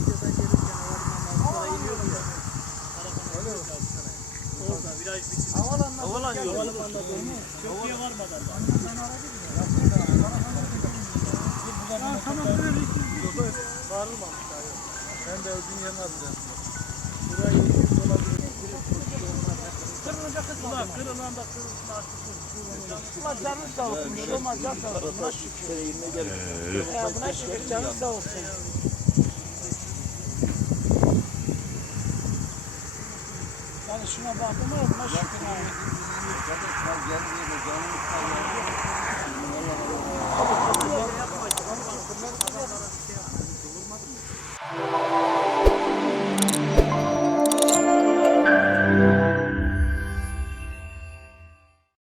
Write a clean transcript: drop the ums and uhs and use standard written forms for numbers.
videodan gelirken havalimanına iniyordu ya. Öyle mi? Orada viraj biçimi. Havalan yok. Havalimanına doğru. Köprüye varmadan da. Tamam böyle bağırılmamış daha yok. Ben de ödün yemez de. Burayı olabilir. Kırılacak kız. Ulan kırılan da kırılsın artık. Ulan canın sağ olsun. Bir şey olmaz can sağ olsun. Buna şükür. Buna şükür canın sağ olsun. Yani şuna baktım ama buna şükür.